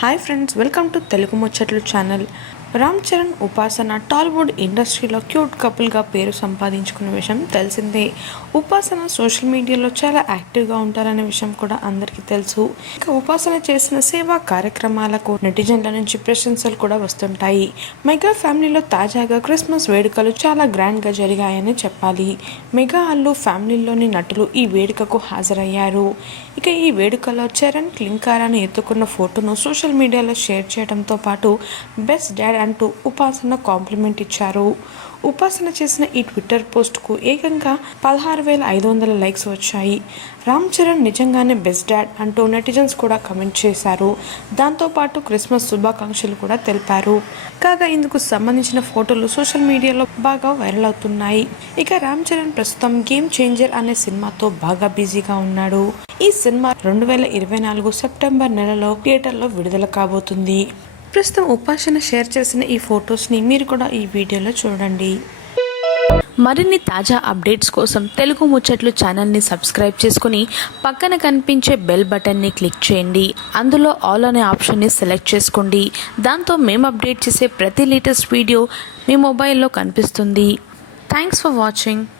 Hi friends, welcome to Telugu ముచ్చట్లు channel. Ram Charan, ఉపాసన టాలీవుడ్ ఇండస్ట్రీలో క్యూట్ కపుల్గా పేరు సంపాదించుకున్న విషయం తెలిసిందే. ఉపాసన సోషల్ మీడియాలో చాలా యాక్టివ్గా ఉంటారనే విషయం కూడా అందరికీ తెలుసు. ఇక ఉపాసన చేసిన సేవా కార్యక్రమాలకు నెటిజన్ల నుంచి ప్రశంసలు కూడా వస్తుంటాయి. మెగా ఫ్యామిలీలో తాజాగా క్రిస్మస్ వేడుకలు చాలా గ్రాండ్గా జరిగాయని చెప్పాలి. మెగా అల్లు ఫ్యామిలీలోని నటులు ఈ వేడుకకు హాజరయ్యారు. ఇక ఈ వేడుకలో చరణ్ క్లింకారాన్ని ఎత్తుకున్న ఫోటోను సోషల్ మీడియాలో షేర్ చేయడంతో పాటు బెస్ట్ డాడ్ అంటూ ఉపాసన కాంప్లిమెంట్ ఇచ్చారు. ఉపాసన చేసిన ఈ ట్విట్టర్ పోస్ట్కు ఏకంగా 16,500 లైక్స్ వచ్చాయి. రామ్ చరణ్ నిజంగానే బెస్ట్ డాడ్ అంటూ నెటిజన్స్ కూడా కమెంట్ చేశారు. దాంతోపాటు క్రిస్మస్ శుభాకాంక్షలు కూడా తెలిపారు. కాగా ఇందుకు సంబంధించిన ఫోటోలు సోషల్ మీడియాలో బాగా వైరల్ అవుతున్నాయి. ఇక రామ్ చరణ్ ప్రస్తుతం గేమ్ చేంజర్ అనే సినిమాతో బాగా బిజీగా ఉన్నాడు. ఈ సినిమా 2024 సెప్టెంబర్ నెలలో థియేటర్లో విడుదల కాబోతుంది. ప్రస్తుతం ఉపాసన షేర్ చేసిన ఈ ఫొటోస్ని మీరు కూడా ఈ వీడియోలో చూడండి. మరిన్ని తాజా అప్డేట్స్ కోసం తెలుగు ముచ్చట్లు ఛానల్ని సబ్స్క్రైబ్ చేసుకుని పక్కన కనిపించే బెల్ బటన్ని క్లిక్ చేయండి. అందులో ఆల్ అనే ఆప్షన్ని సెలెక్ట్ చేసుకోండి. దాంతో మేము అప్డేట్ చేసే ప్రతి లేటెస్ట్ వీడియో మీ మొబైల్లో కనిపిస్తుంది. Thanks for watching.